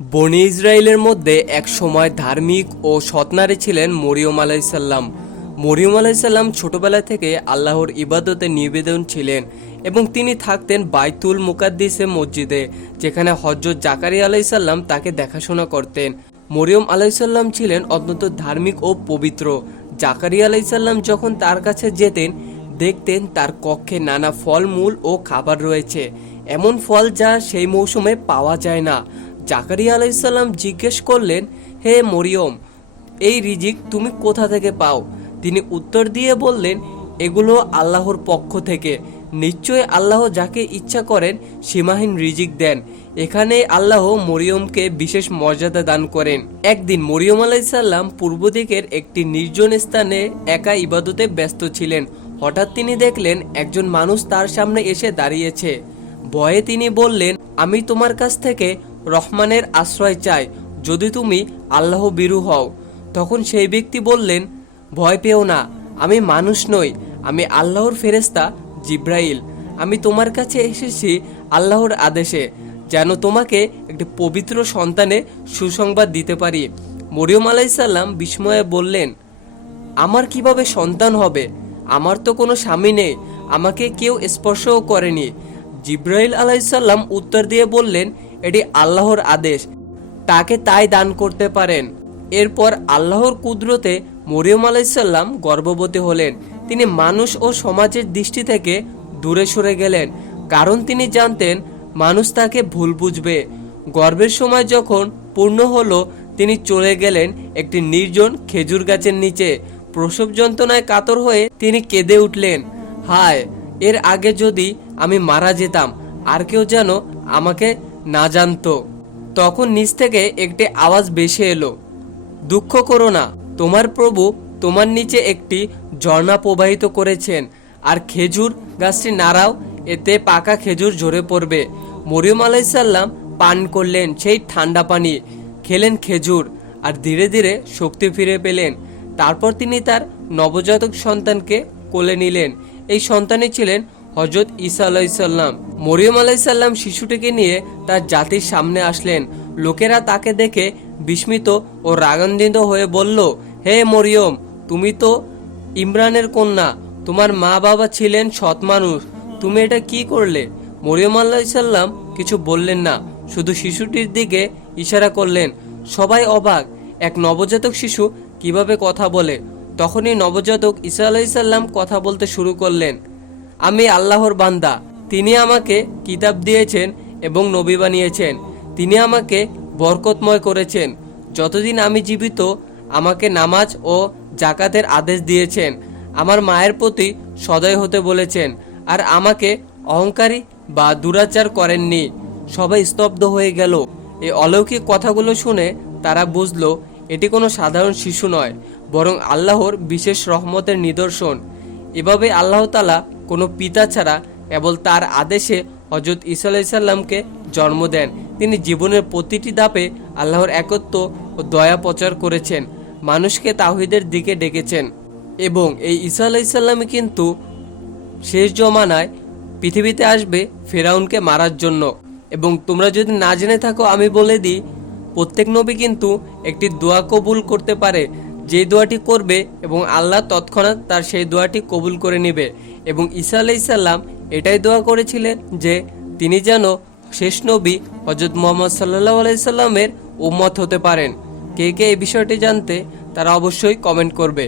বনি ইসরায়েলের মধ্যে এক সময় ধার্মিক ও সৎনারী ছিলেন মরিয়ম আলাইসাল্লাম মরিয়ম আলাইসাল্লাম ছোটবেলা থেকে আল্লাহর ইবাদতে নিবেদন ছিলেন এবং তিনি থাকতেন বাইতুল মুকাদ্দিসে মসজিদে, যেখানে হজরত জাকারি আলাইসাল্লাম তাকে দেখাশোনা করতেন। মরিয়ম আলাইসাল্লাম ছিলেন অত্যন্ত ধার্মিক ও পবিত্র। জাকারি আলাইসাল্লাম যখন তার কাছে যেতেন, দেখতেন তার কক্ষে নানা ফলমূল ও খাবার রয়েছে। এমন ফল যা সেই মৌসুমে পাওয়া যায় না। জাকারিয়া আলাইসাল্লাম জিজ্ঞেস করলেন, হে মরিয়ম, এই রিজিক তুমি কোথা থেকে পাও? তিনি উত্তর দিয়ে বললেন, এগুলো আল্লাহর পক্ষ থেকে। নিশ্চয় আল্লাহ যাকে ইচ্ছা করেন সীমাহীন রিজিক দেন। এখানে আল্লাহ মরিয়মকে বিশেষ মর্যাদা দান করেন। একদিন মরিয়ম আলাইসাল্লাম পূর্ব দিকের একটি নির্জন স্থানে একা ইবাদতে ব্যস্ত ছিলেন। হঠাৎ তিনি দেখলেন একজন মানুষ তার সামনে এসে দাঁড়িয়েছে। ভয়ে তিনি বললেন, আমি তোমার কাছ থেকে রহমানের আশ্রয় চাই যদি তুমি আল্লাহ বিরু হও। তখন সেই ব্যক্তি বললেন, ভয় পেও না, আমি মানুষ নই, আমি আল্লাহর ফেরেস্তা জিব্রাইল। আমি তোমার কাছে এসেছি আল্লাহর আদেশে, যেন তোমাকে একটি পবিত্র সন্তানের সুসংবাদ দিতে পারি। মরিয়ম আলাইসাল্লাম বিস্ময়ে বললেন, আমার কীভাবে সন্তান হবে? আমার তো কোনো স্বামী নেই, আমাকে কেউ স্পর্শও করেনি। জিব্রাইল আলাইসাল্লাম উত্তর দিয়ে বললেন এটি আল্লাহর আদেশ। তাকে তাই দান করতে পারেন। এরপর আল্লাহর কুদরতে মরিয়ম আলাইসাল্লাম গর্ভবতী হলেন। তিনি মানুষ ও সমাজের দৃষ্টি থেকে দূরে সরে গেলেন। কারণ তিনি জানতেন, মানুষ তাকে ভুল বুঝবে। গর্ভের সময় যখন পূর্ণ হলো, তিনি চলে গেলেন একটি নির্জন খেজুর গাছের নিচে। প্রসব যন্ত্রণায় কাতর হয়ে তিনি কেঁদে উঠলেন। হায়, এর আগে যদি আমি মারা যেতাম, আর কেউ যেন আমাকে না জানতো। তখন নিচ থেকে একটি আওয়াজ বেশি এলো, দুঃখ করো না, তোমার প্রভু তোমার নিচে একটি ঝর্ণা প্রবাহিত করেছেন, আর খেজুর গাছটি নাড়াও, এতে পাকা খেজুর ঝরে পড়বে। মরিয়ম আলাইসাল্লাম পান করলেন সেই ঠান্ডা পানি, খেলেন খেজুর, আর ধীরে ধীরে শক্তি ফিরে পেলেন। তারপর তিনি তার নবজাতক সন্তানকে কোলে নিলেন। এই সন্তানই ছিলেন হজরত ঈসা আলাইসাল্লাম মরিয়ম আলাইসাল্লাম শিশুটিকে নিয়ে তার জাতির সামনে আসলেন। লোকেরা তাকে দেখে বিস্মিত ও রাগান্বিত হয়ে বলল, হে মরিয়ম, তুমি তো ইমরানের কন্যা, তোমার মা বাবা ছিলেন সৎ মানুষ, তুমি এটা কি করলে? মরিয়ম আল্লাহিসাল্লাম কিছু বললেন না, শুধু শিশুটির দিকে ইশারা করলেন। সবাই অবাক, এক নবজাতক শিশু কীভাবে কথা বলে? তখনই নবজাতক ঈসা আলাইসাল্লাম কথা বলতে শুরু করলেন। আমি আল্লাহর বান্দা। তিনি আমাকে কিতাব দিয়েছেন এবং নবী বানিয়েছেন। তিনি আমাকে বরকতময় করেছেন। যতদিন আমি জীবিত, আমাকে নামাজ ও জাকাতের আদেশ দিয়েছেন। আমার মায়ের প্রতি সদয় হতে বলেছেন আর আমাকে অহংকারী বা দুরাচার করেননি। সবাই স্তব্ধ হয়ে গেল। এই অলৌকিক কথাগুলো শুনে তারা বুঝলো, এটি কোনো সাধারণ শিশু নয়, বরং আল্লাহর বিশেষ রহমতের নিদর্শন। এভাবে আল্লাহ তালা কোনো পিতা ছাড়া কেবল তার আদেশে হজরত ঈসা আলাইসাল্লামকে জন্ম দেন। তিনি জীবনের প্রতিটি ধাপে আল্লাহর একত্ব ও দয়া প্রচার করেছেন, মানুষকে তাহিদের দিকে ডেকেছেন এবং এই ঈসা আলাইসাল্লামই কিন্তু শেষ জমানায় পৃথিবীতে আসবে ফেরাউনকে মারার জন্য। এবং তোমরা যদি না জেনে থাকো, আমি বলে দিই, প্রত্যেক নবী কিন্তু একটি দোয়া কবুল করতে পারে। যে দোয়াটি করবে এবং আল্লাহ তৎক্ষণাৎ তার সেই দোয়াটি কবুল করে নেবে। এবং ঈসা আলাইসাল্লাম এটাই দোয়া করেছিলেন যে তিনি যেন শেষ নবী হজরত মোহাম্মদ সাল্লাহ আলাইসাল্লামের উম্মত হতে পারেন। কে কে এই বিষয়টি জানতে তারা অবশ্যই কমেন্ট করবে।